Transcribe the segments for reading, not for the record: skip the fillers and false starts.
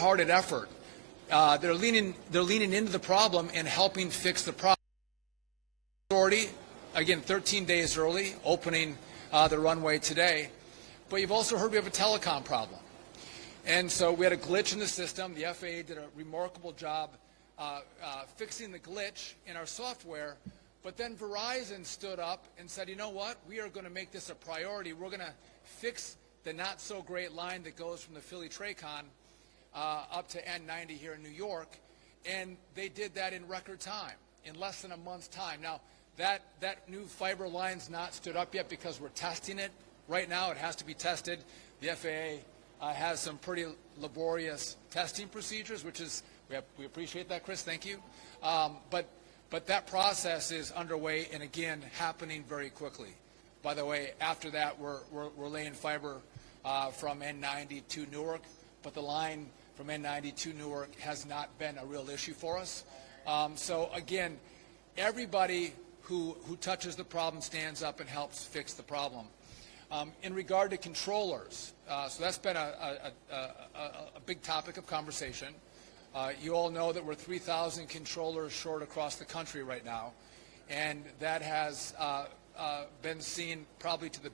hearted effort. They're leaning into the problem and helping fix the problem. Authority, again, 13 days early, opening the runway today. But you've also heard we have a telecom problem. And so we had a glitch in the system. The FAA did a remarkable job fixing the glitch in our software. But then Verizon stood up and said, you know what? We are going to make this a priority. We're going to fix the not-so-great line that goes from the Philly-Tracon up to N90 here in New York. And they did that in record time, in less than a month's time. Now, that new fiber line's not stood up yet because we're testing it. Right now, it has to be tested. The FAA has some pretty laborious testing procedures, which is, we appreciate that, Chris, thank you. But that process is underway and, again, happening very quickly. By the way, after that, we're laying fiber from N90 to Newark, but the line from N90 to Newark has not been a real issue for us. So, again, everybody who touches the problem stands up and helps fix the problem. In regard to controllers, so that's been a big topic of conversation. You all know that we're 3,000 controllers short across the country right now, and that has been seen probably to the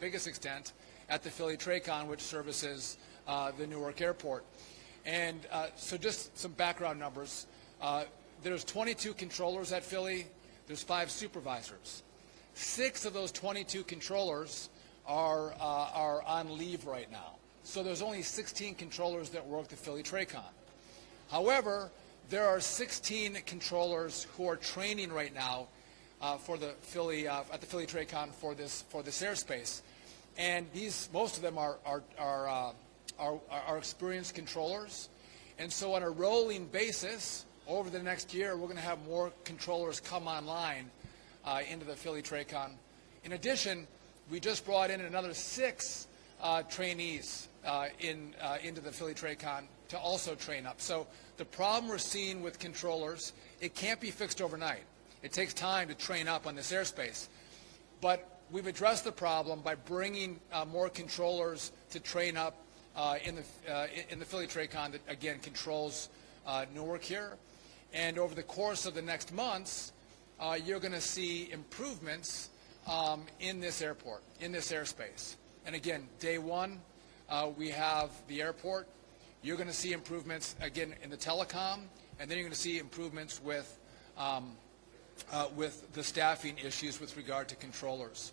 biggest extent at the Philly-Tracon, which services the Newark Airport. And so just some background numbers. There's 22 controllers at Philly. There's 5 supervisors. 6 of those 22 controllers are on leave right now. So there's only 16 controllers that work the Philly-Tracon. However, there are 16 controllers who are training right now for the Philly at the Philly-Tracon for this airspace, and most of them are experienced controllers. And so on a rolling basis, over the next year, we're going to have more controllers come online into the Philly-Tracon. In addition, we just brought in another 6 trainees into the Philly-Tracon to also train up. So the problem we're seeing with controllers, it can't be fixed overnight. It takes time to train up on this airspace. But we've addressed the problem by bringing more controllers to train up in the Philly-Tracon that, again, controls Newark here. And over the course of the next months, you're going to see improvements in this airport, in this airspace. And again, day one, we have the airport. You're going to see improvements, again, in the telecom, and then you're going to see improvements with the staffing issues with regard to controllers.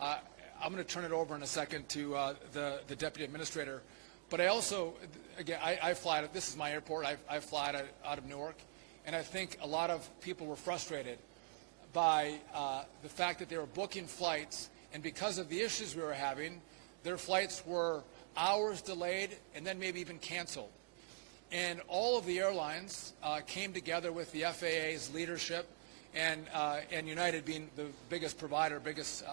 I'm going to turn it over in a second to the Deputy Administrator. But I also, again, I fly, this is my airport, I fly out of Newark, and I think a lot of people were frustrated by the fact that they were booking flights, and because of the issues we were having, their flights were hours delayed and then maybe even canceled. And all of the airlines came together with the FAA's leadership, and United being the biggest provider, biggest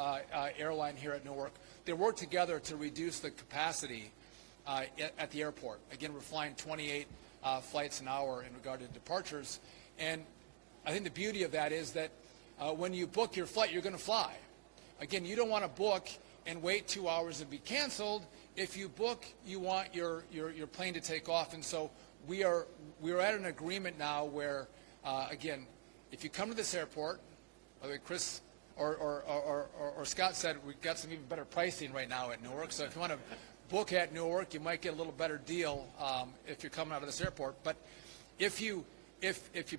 airline here at Newark, they worked together to reduce the capacity at the airport. Again, we're flying 28 flights an hour in regard to departures. And I think the beauty of that is that when you book your flight, you're going to fly. Again, you don't want to book and wait 2 hours and be canceled. If you book, you want your plane to take off. And so we are at an agreement now where, again, if you come to this airport, whether Chris or Scott said we've got some even better pricing right now at Newark. So if you want to book at Newark, you might get a little better deal if you're coming out of this airport. But if you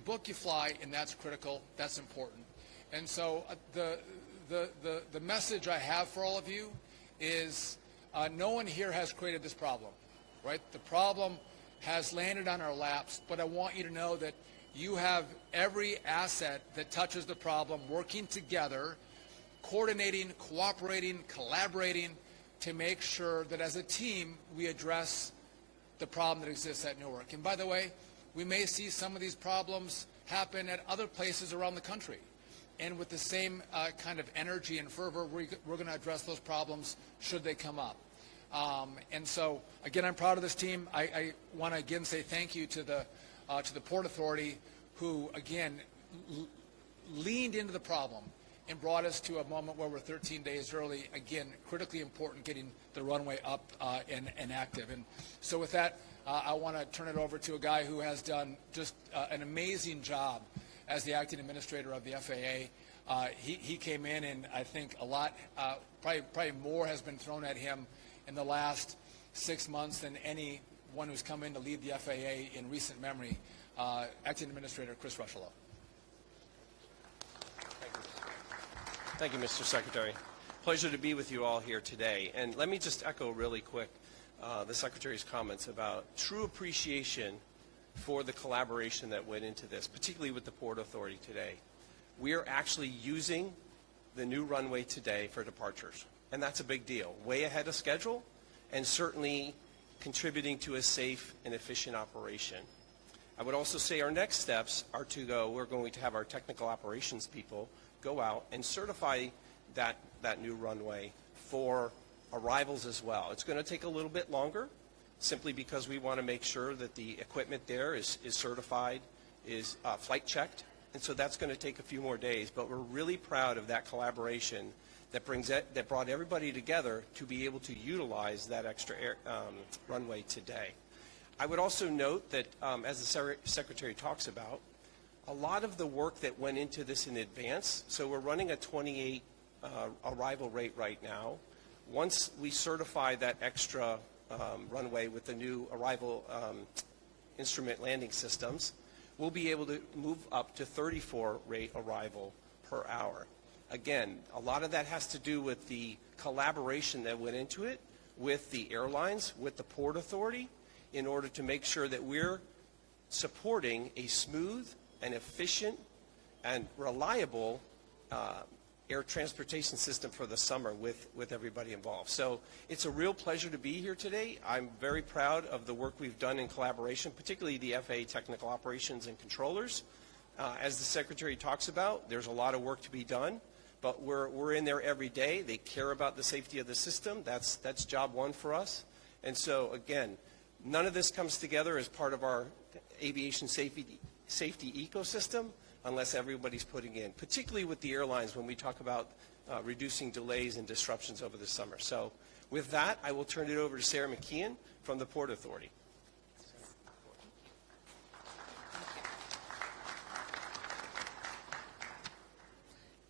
book, you fly, and that's critical. That's important. And so the message I have for all of you is no one here has created this problem, right? The problem has landed on our laps, but I want you to know that you have every asset that touches the problem working together, coordinating, cooperating, collaborating to make sure that as a team we address the problem that exists at Newark. And by the way, we may see some of these problems happen at other places around the country. And with the same kind of energy and fervor, we're going to address those problems should they come up. And so, again, I'm proud of this team. I want to again say thank you to the Port Authority, who again leaned into the problem and brought us to a moment where we're 13 days early. Again, critically important getting the runway up and active. And so with that, I want to turn it over to a guy who has done just an amazing job as the acting administrator of the FAA. He came in, and I think a lot, probably more has been thrown at him in the last 6 months than anyone who's come in to lead the FAA in recent memory. Acting Administrator Chris Rushalow. Thank you, Mr. Secretary. Pleasure to be with you all here today. And let me just echo really quick the Secretary's comments about true appreciation for the collaboration that went into this, particularly with the Port Authority today. We are actually using the new runway today for departures, and that's a big deal. Way ahead of schedule, and certainly contributing to a safe and efficient operation. I would also say our next steps are to go, we're going to have our technical operations people go out and certify that new runway for arrivals as well. It's going to take a little bit longer, simply because we want to make sure that the equipment there is certified, is flight checked, and so that's going to take a few more days. But we're really proud of that collaboration that brought everybody together to be able to utilize that extra runway today. I would also note that, as the Secretary talks about, a lot of the work that went into this in advance, so we're running a 28 arrival rate right now. Once we certify that extra runway with the new arrival instrument landing systems, we'll be able to move up to 34 rate arrival per hour. Again, a lot of that has to do with the collaboration that went into it with the airlines, with the Port Authority, in order to make sure that we're supporting a smooth and efficient and reliable air transportation system for the summer with everybody involved. So it's a real pleasure to be here today. I'm very proud of the work we've done in collaboration, particularly the FAA technical operations and controllers. As the Secretary talks about, there's a lot of work to be done, but we're in there every day. They care about the safety of the system. That's job one for us. And so again, none of this comes together as part of our aviation safety ecosystem unless everybody's putting in, particularly with the airlines when we talk about reducing delays and disruptions over the summer. So with that, I will turn it over to Sarah McKeon from the Port Authority.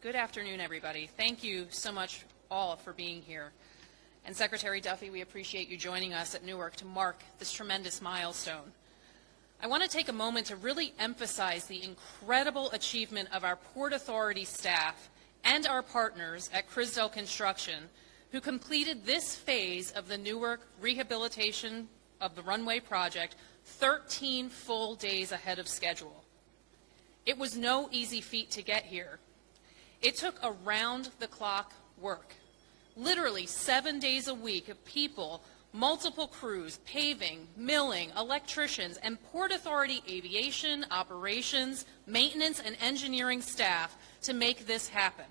Good afternoon, everybody. Thank you so much all for being here. And Secretary Duffy, we appreciate you joining us at Newark to mark this tremendous milestone. I want to take a moment to really emphasize the incredible achievement of our Port Authority staff and our partners at Crisdell Construction, who completed this phase of the Newark rehabilitation of the runway project 13 full days ahead of schedule. It was no easy feat to get here. It took around-the-clock work, literally 7 days a week of people, multiple crews, paving, milling, electricians, and Port Authority aviation, operations, maintenance, and engineering staff to make this happen.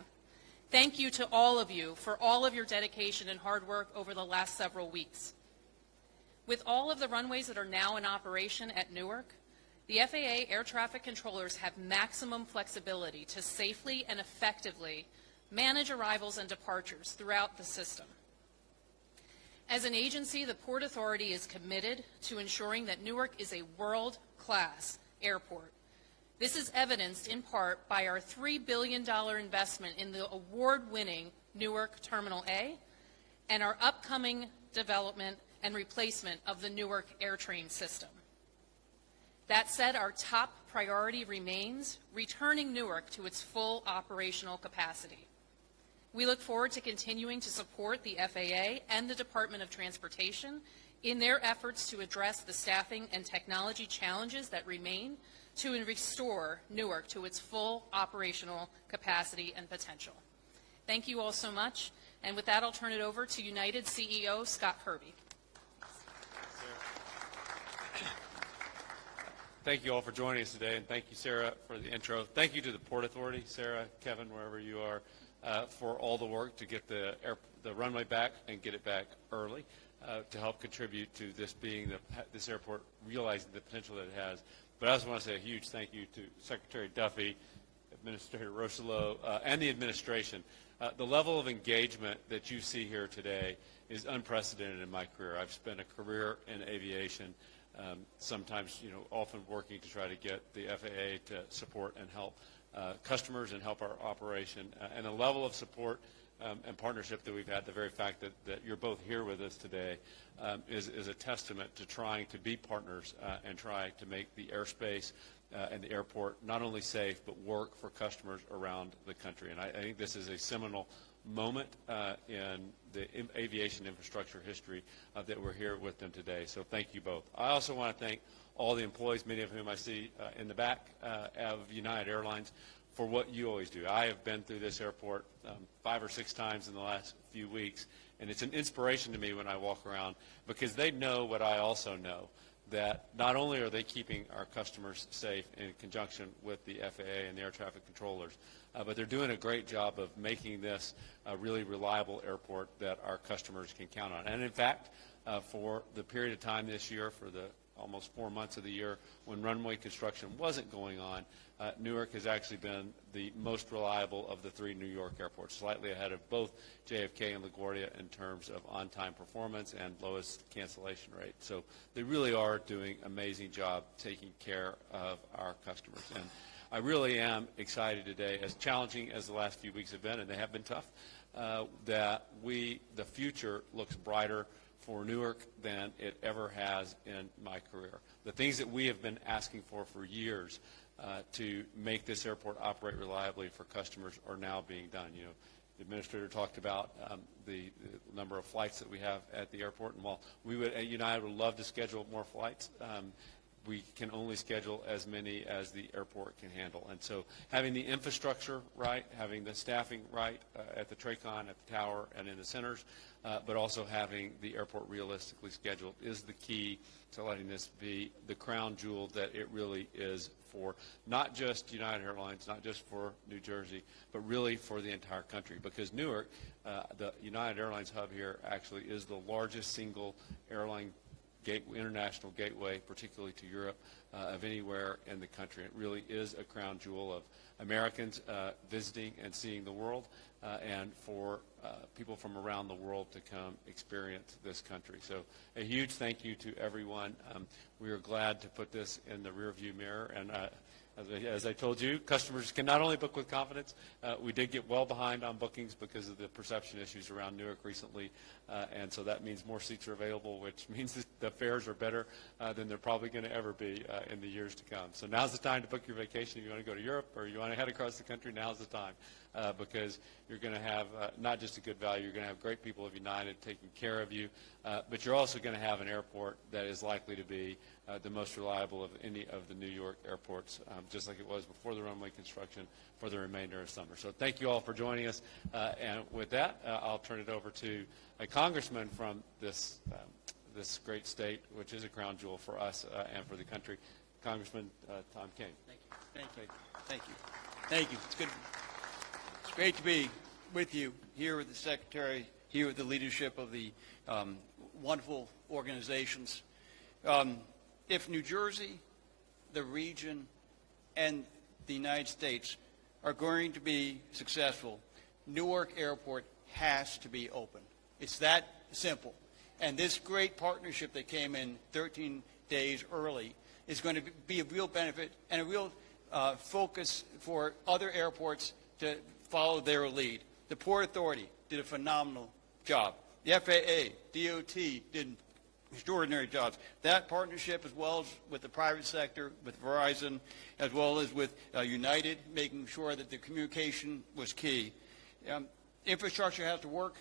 Thank you to all of you for all of your dedication and hard work over the last several weeks. With all of the runways that are now in operation at Newark, the FAA air traffic controllers have maximum flexibility to safely and effectively manage arrivals and departures throughout the system. As an agency, the Port Authority is committed to ensuring that Newark is a world-class airport. This is evidenced in part by our $3 billion investment in the award-winning Newark Terminal A and our upcoming development and replacement of the Newark AirTrain system. That said, our top priority remains returning Newark to its full operational capacity. We look forward to continuing to support the FAA and the Department of Transportation in their efforts to address the staffing and technology challenges that remain to restore Newark to its full operational capacity and potential. Thank you all so much. And with that, I'll turn it over to United CEO Scott Kirby. Thank you all for joining us today, and thank you, Sarah, for the intro. Thank you to the Port Authority, Sarah, Kevin, wherever you are, for all the work to get the runway back and get it back early to help contribute to this being this airport realizing the potential that it has. But I also want to say a huge thank you to Secretary Duffy Administrator Rocheleau, and the administration. The level of engagement that you see here today is unprecedented in my career. I've spent a career in aviation, sometimes, often working to try to get the FAA to support and help customers and help our operation. And the level of support and partnership that we've had, the very fact that you're both here with us today, is a testament to trying to be partners and try to make the airspace and the airport not only safe but work for customers around the country. And I think this is a seminal moment in the aviation infrastructure history that we're here with them today. So thank you both. I also want to thank all the employees, many of whom I see in the back of United Airlines, for what you always do. I have been through this airport 5 or 6 times in the last few weeks, and it's an inspiration to me when I walk around, because they know what I also know, that not only are they keeping our customers safe in conjunction with the FAA and the air traffic controllers, but they're doing a great job of making this a really reliable airport that our customers can count on. And in fact, for the period of time this year, for the almost 4 months of the year when runway construction wasn't going on, Newark has actually been the most reliable of the 3 New York airports, slightly ahead of both JFK and LaGuardia in terms of on-time performance and lowest cancellation rate. So they really are doing an amazing job taking care of our customers. And I really am excited today, as challenging as the last few weeks have been, and they have been tough, that the future looks brighter for Newark than it ever has in my career. The things that we have been asking for years to make this airport operate reliably for customers are now being done. The administrator talked about the number of flights that we have at the airport, and while we would at United would love to schedule more flights, we can only schedule as many as the airport can handle. And so having the infrastructure right, having the staffing right at the TRACON, at the tower, and in the centers, but also having the airport realistically scheduled is the key to letting this be the crown jewel that it really is for not just United Airlines, not just for New Jersey, but really for the entire country. Because Newark, the United Airlines hub here, actually is the largest single airline international gateway, particularly to Europe, of anywhere in the country. It really is a crown jewel of Americans visiting and seeing the world, and for people from around the world to come experience this country. So a huge thank you to everyone. We are glad to put this in the rearview mirror, and as I told you, customers can not only book with confidence. We did get well behind on bookings because of the perception issues around Newark recently, and so that means more seats are available, which means that the fares are better than they're probably going to ever be in the years to come. So now's the time to book your vacation. If you want to go to Europe or you want to head across the country, now's the time, because you're going to have not just a good value, you're going to have great people of United taking care of you, but you're also going to have an airport that is likely to be the most reliable of any of the New York airports, just like it was before the runway construction, for the remainder of summer. So thank you all for joining us. And with that, I'll turn it over to a congressman from this great state, which is a crown jewel for us and for the country, Congressman Tom King. Thank you. Thank you. Thank you. It's good. It's great to be with you here with the Secretary, here with the leadership of the wonderful organizations. If New Jersey, the region, and the United States are going to be successful, Newark Airport has to be open. It's that simple. And this great partnership that came in 13 days early is going to be a real benefit and a real focus for other airports to follow their lead. The Port Authority did a phenomenal job. The FAA, DOT did extraordinary jobs. That partnership, as well as with the private sector, with Verizon, as well as with United, making sure that the communication was key. Infrastructure has to work.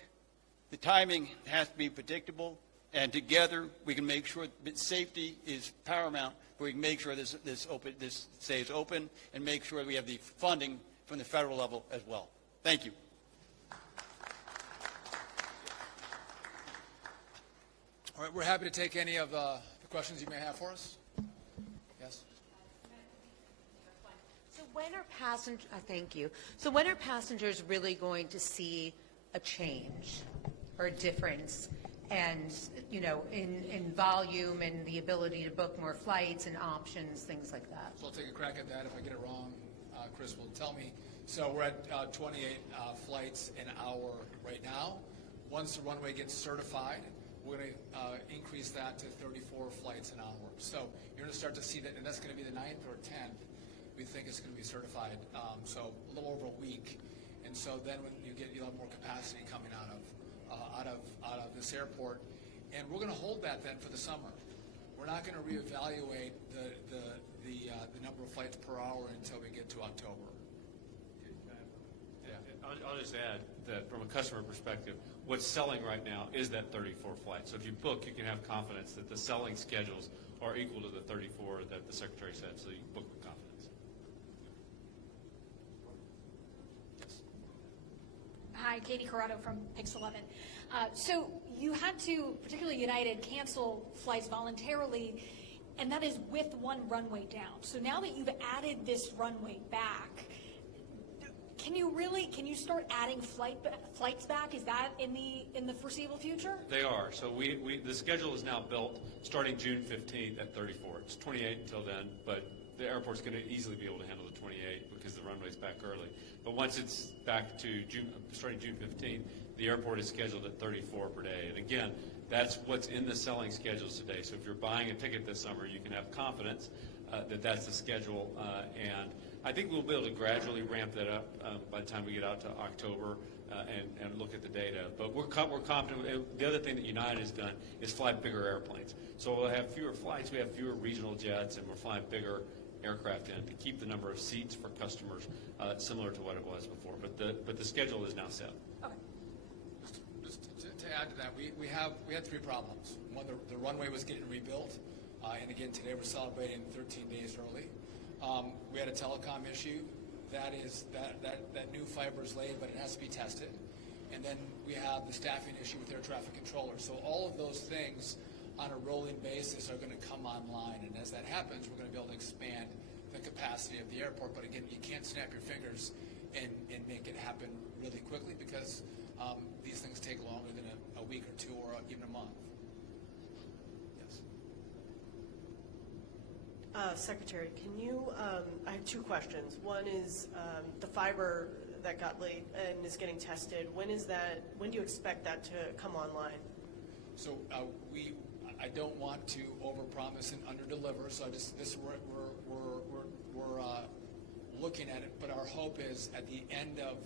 The timing has to be predictable. And together, we can make sure that safety is paramount. We can make sure this stays open and make sure we have the funding from the federal level as well. Thank you. All right, we're happy to take any of the questions you may have for us. Yes? So when are passengers, thank you. So when are passengers really going to see a change or a difference and, in volume and the ability to book more flights and options, things like that? So I'll take a crack at that if I get it wrong. Chris will tell me. So we're at 28 flights an hour right now. Once the runway gets certified, we're going to increase that to 34 flights an hour. So you're going to start to see that, and that's going to be the 9th or 10th. We think it's going to be certified, so a little over a week. And so then when you'll have more capacity coming out of this airport, and we're going to hold that then for the summer. We're not going to reevaluate the number of flights per hour until we get to October. I'll just add that from a customer perspective, what's selling right now is that 34 flights. So if you book, you can have confidence that the selling schedules are equal to the 34 that the Secretary said, so you can book with confidence. Yes. Hi, Katie Corrado from Pix 11. So you had to, particularly United, cancel flights voluntarily, and that is with one runway down. So now that you've added this runway back, can you start adding flights back? Is that in the foreseeable future? They are. So the schedule is now built starting June 15th at 34. It's 28 until then, but the airport's going to easily be able to handle the 28 because the runway's back early. But once it's back to starting June 15th, the airport is scheduled at 34 per day. And again, that's what's in the selling schedules today. So if you're buying a ticket this summer, you can have confidence that that's the schedule. And I think we'll be able to gradually ramp that up by the time we get out to October and look at the data. But we're confident. The other thing that United has done is fly bigger airplanes. So we'll have fewer flights. We have fewer regional jets, and we're flying bigger aircraft in to keep the number of seats for customers similar to what it was before. But the schedule is now set. Okay. Just to add to that, we had three problems. One, the runway was getting rebuilt, and again today we're celebrating 13 days early. We had a telecom issue. That new fiber is laid, but it has to be tested. And then we have the staffing issue with air traffic controllers. So all of those things on a rolling basis are going to come online. And as that happens, we're going to be able to expand the capacity of the airport. But again, you can't snap your fingers and make it happen really quickly because these things take longer than a week or two or even a month. Secretary, can you, I have two questions. One is the fiber that got laid and is getting tested. When do you expect that to come online? So I don't want to overpromise and underdeliver. So we're looking at it, but our hope is at the end of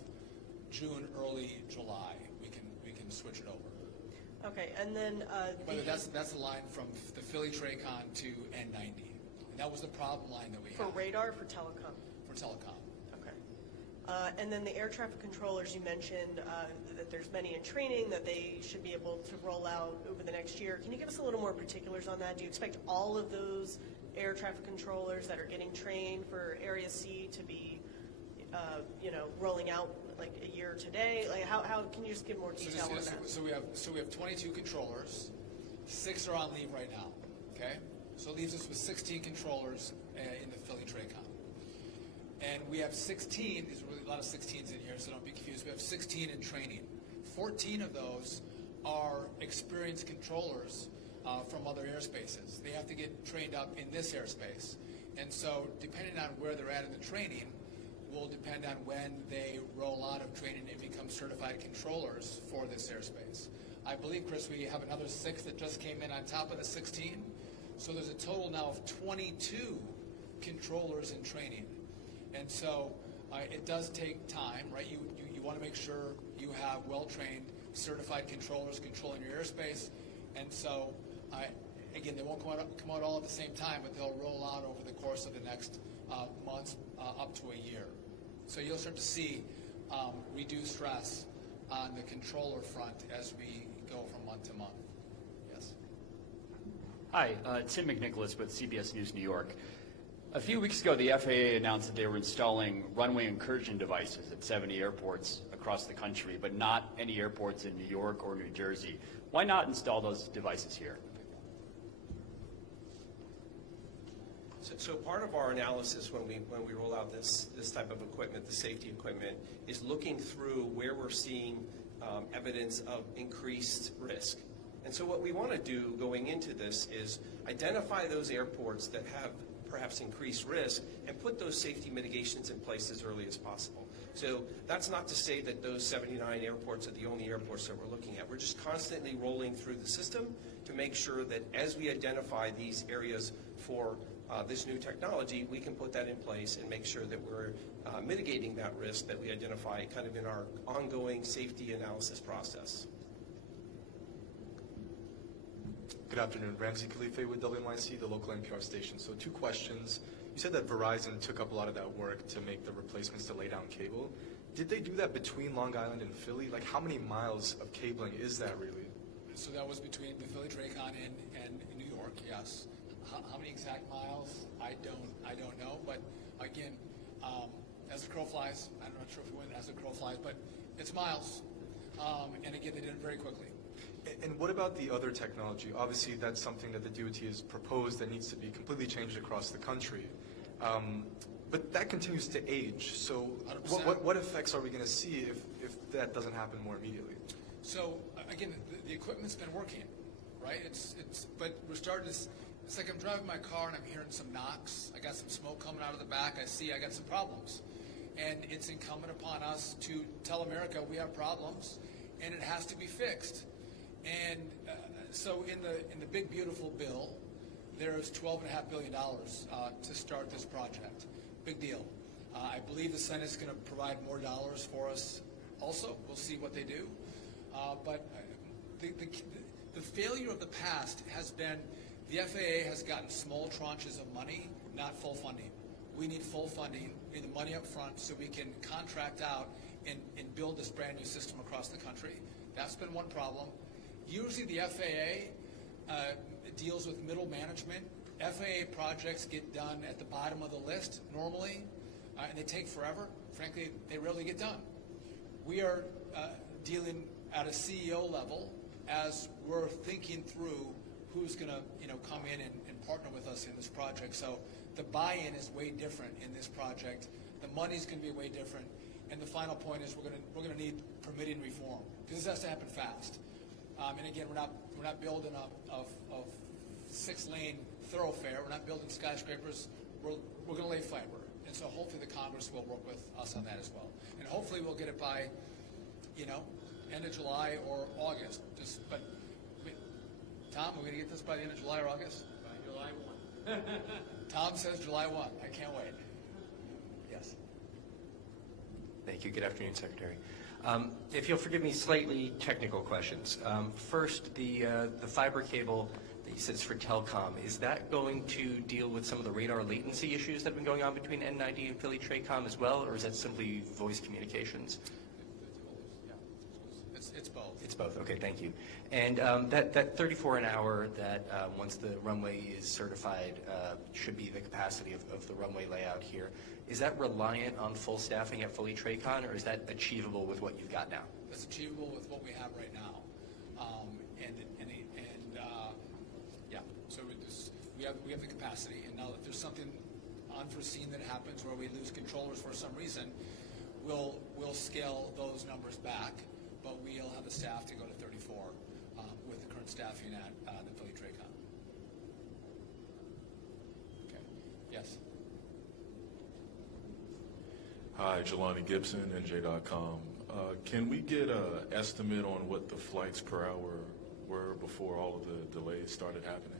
June, early July, we can switch it over. Okay, and then But that's the line from the Philly Tracon to N90. And that was the problem line that we had. for radar, for telecom? For telecom. Okay. And then the air traffic controllers, you mentioned that there's many in training, that they should be able to roll out over the next year. Can you give us a little more particulars on that? Do you expect all of those air traffic controllers that are getting trained for Area C to be, rolling out like a year today? Like how can you just give more detail on that? So we have 22 controllers. 6 are on leave right now. Okay. So it leaves us with 16 controllers in the Philly Tracon. And we have 16, there's really a lot of 16s in here, so don't be confused. We have 16 in training. 14 of those are experienced controllers from other airspaces. They have to get trained up in this airspace. And so depending on where they're at in the training will depend on when they roll out of training and become certified controllers for this airspace. I believe, Chris, we have another 6 that just came in on top of the 16. So there's a total now of 22 controllers in training. And so it does take time, right? You want to make sure you have well-trained, certified controllers controlling your airspace. And so, again, they won't come out all at the same time, but they'll roll out over the course of the next months up to a year. So you'll start to see reduced stress on the controller front as we go from month to month. Hi, Tim McNicholas with CBS News New York. A few weeks ago, the FAA announced that they were installing runway incursion devices at 70 airports across the country, but not any airports in New York or New Jersey. Why not install those devices here? So part of our analysis when we roll out this type of equipment, the safety equipment, is looking through where we're seeing evidence of increased risk. And so what we want to do going into this is identify those airports that have perhaps increased risk, and put those safety mitigations in place as early as possible. So that's not to say that those 79 airports are the only airports that we're looking at. We're just constantly rolling through the system to make sure that as we identify these areas for this new technology, we can put that in place and make sure that we're mitigating that risk that we identify kind of in our ongoing safety analysis process. Good afternoon. Ramsey Khalife with WNYC, the local NPR station. So 2 questions. You said that Verizon took up a lot of that work to make the replacements to lay down cable. Did they do that between Long Island and Philly? Like, how many miles of cabling is that really? So that was between the Philly Dracon and New York, yes. How many exact miles? I don't know. But again, as the crow flies, I'm not sure if we went as the crow flies, but it's miles. And again, they did it very quickly. And what about the other technology? Obviously, that's something that the DOT has proposed that needs to be completely changed across the country. But that continues to age. So what effects are we going to see if that doesn't happen more immediately? So again, the equipment's been working, right? But we're starting to. It's like I'm driving my car and I'm hearing some knocks. I got some smoke coming out of the back. I got some problems, and it's incumbent upon us to tell America we have problems, and it has to be fixed. And so in the big beautiful bill, there's $12.5 billion to start this project. Big deal. I believe the Senate's going to provide more dollars for us. Also, we'll see what they do. But the failure of the past has been the FAA has gotten small tranches of money, not full funding. We need full funding, we need the money up front so we can contract out and build this brand new system across the country. That's been one problem. Usually the FAA deals with middle management. FAA projects get done at the bottom of the list normally, and they take forever. Frankly, they rarely get done. We are dealing at a CEO level as we're thinking through who's going to come in and partner with us in this project. So the buy-in is way different in this project. The money's going to be way different. And the final point is we're going to need permitting reform because this has to happen fast. And again, we're not building a 6-lane thoroughfare. We're not building skyscrapers. We're going to lay fiber. And so hopefully the Congress will work with us on that as well. And hopefully we'll get it by, end of July or August. Tom, are we going to get this by the end of July or August? By July 1. Tom says July 1. I can't wait. Yes. Thank you. Good afternoon, Secretary. If you'll forgive me, slightly technical questions. First, the fiber cable that you said is for telecom, is that going to deal with some of the radar latency issues that have been going on between N90 and Philly Tracom as well, or is that simply voice communications? It's both. It's both. Okay, thank you. And that 34 an hour that once the runway is certified should be the capacity of the runway layout here. Is that reliant on full staffing at Philly Tracom, or is that achievable with what you've got now? That's achievable with what we have right now. So we have the capacity, and now if there's something unforeseen that happens where we lose controllers for some reason, we'll scale those numbers back, but we'll have the staff to go to 34 with the current staffing at the Philly Tracom. Okay. Yes. Hi, Jelani Gibson, NJ.com. Can we get an estimate on what the flights per hour were before all of the delays started happening?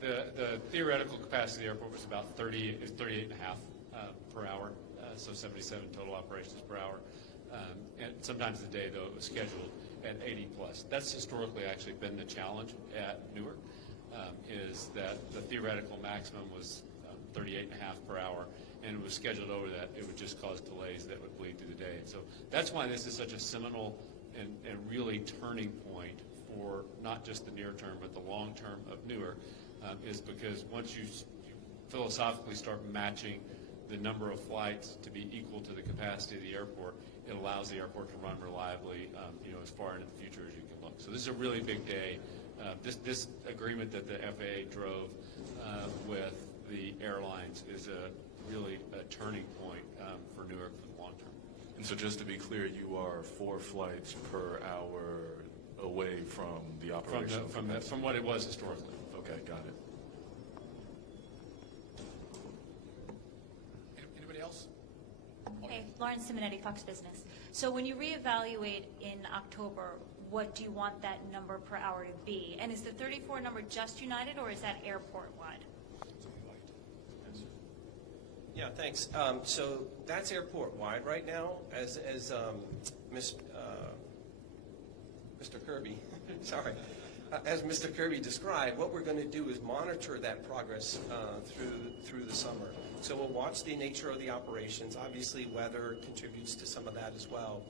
The theoretical capacity of the airport was about 38.5 per hour, so 77 total operations per hour. And sometimes the day, though, it was scheduled at 80 plus. That's historically actually been the challenge at Newark, is that the theoretical maximum was 38.5 per hour, and it was scheduled over that. It would just cause delays that would bleed through the day. And so that's why this is such a seminal and really turning point for not just the near term, but the long term of Newark, is because once you philosophically start matching the number of flights to be equal to the capacity of the airport, it allows the airport to run reliably, as far into the future as you can look. So this is a really big day. This agreement that the FAA drove with the airlines is really a turning point for Newark for the long term. And so just to be clear, you are 4 flights per hour away from the operational capacity. From what it was historically. Okay, got it. Anybody else? Hey, Lauren Simonetti, Fox Business. So when you reevaluate in October, what do you want that number per hour to be? And is the 34 number just United, or is that airport-wide? Yeah, thanks. So that's airport-wide right now, as Mr. Kirby, sorry, as Mr. Kirby described. What we're going to do is monitor that progress through the summer. So we'll watch the nature of the operations. Obviously, weather contributes to some of that as well.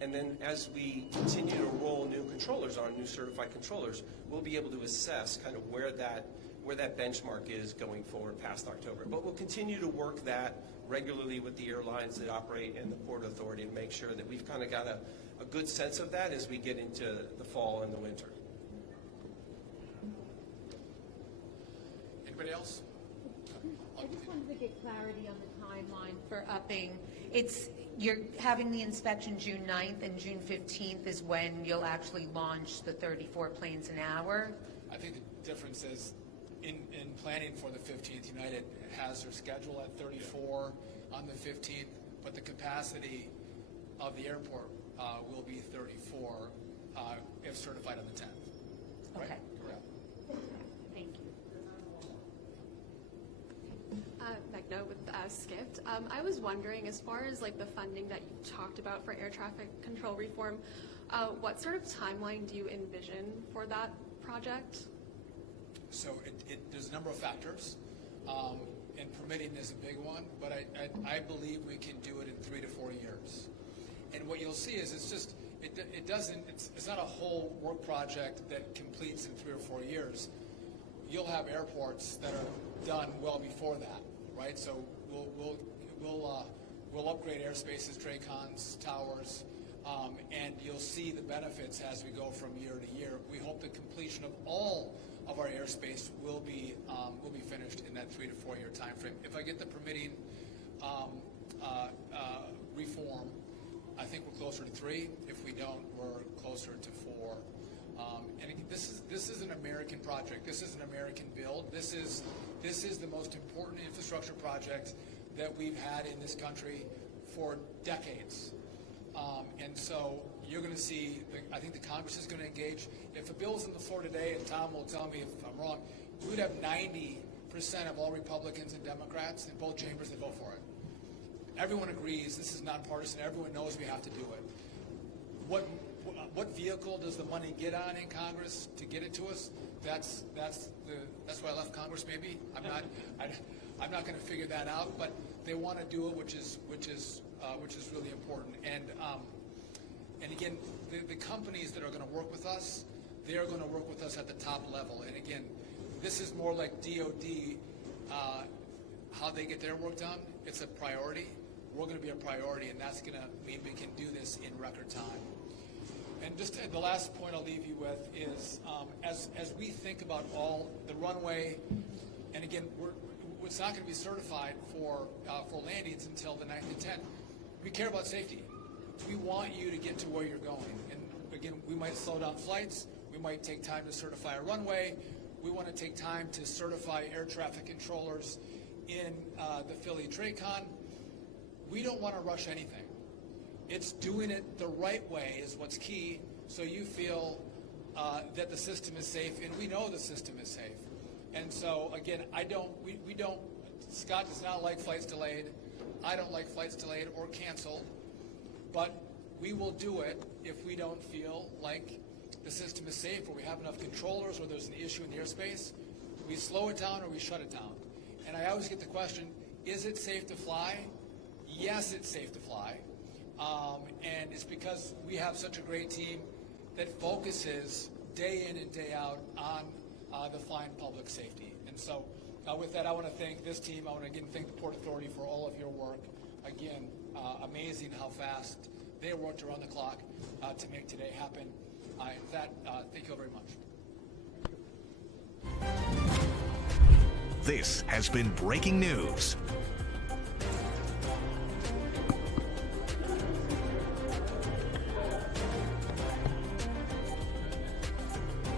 And then as we continue to roll new controllers on, new certified controllers, we'll be able to assess kind of where that benchmark is going forward past October. But we'll continue to work that regularly with the airlines that operate in the Port Authority to make sure that we've kind of got a good sense of that as we get into the fall and the winter. Anybody else? I just wanted to get clarity on the timeline for upping. You're having the inspection June 9th, and June 15th is when you'll actually launch the 34 planes an hour? I think the difference is in planning for the 15th, United has their schedule at 34 on the 15th, but the capacity of the airport will be 34 if certified on the 10th. Right? Okay. Yeah. Thank you. Megna with Skipped. I was wondering, as far as like the funding that you talked about for air traffic control reform, what sort of timeline do you envision for that project? So there's a number of factors, and permitting is a big one, but I believe we can do it in 3 to 4 years. And what you'll see is it's not a whole work project that completes in 3 or 4 years. You'll have airports that are done well before that, right? So we'll upgrade airspaces, TRACONs, towers, and you'll see the benefits as we go from year to year. We hope the completion of all of our airspace will be finished in that 3 to 4 year time frame. If I get the permitting reform, I think we're closer to 3. If we don't, we're closer to 4. And again, this is an American project. This is an American build. This is the most important infrastructure project that we've had in this country for decades. And so you're going to see, I think the Congress is going to engage. If a bill's on the floor today, and Tom will tell me if I'm wrong, we would have 90% of all Republicans and Democrats in both chambers that vote for it. Everyone agrees this is nonpartisan. Everyone knows we have to do it. What vehicle does the money get on in Congress to get it to us? That's why I left Congress. Maybe I'm not going to figure that out. But they want to do it, which is really important. And again, the companies that are going to work with us, they are going to work with us at the top level. And again, this is more like DOD, how they get their work done. It's a priority. We're going to be a priority, and that's going to mean we can do this in record time. And just the last point I'll leave you with is, as we think about all the runway, and again, it's not going to be certified for landings until the 9th and 10th. We care about safety. We want you to get to where you're going. And again, we might slow down flights. We might take time to certify a runway. We want to take time to certify air traffic controllers in the Philly TRACON. We don't want to rush anything. It's doing it the right way is what's key, so you feel that the system is safe, and we know the system is safe. And so again, we don't. Scott does not like flights delayed. I don't like flights delayed or canceled. But we will do it if we don't feel like the system is safe, or we have enough controllers, or there's an issue in the airspace. We slow it down or we shut it down. And I always get the question: is it safe to fly? Yes, it's safe to fly. And it's because we have such a great team that focuses day in and day out on the flying public safety. And so with that, I want to thank this team. I want to again thank the Port Authority for all of your work. Again, amazing how fast they worked around the clock to make today happen. With that, thank you all very much. This has been Breaking News.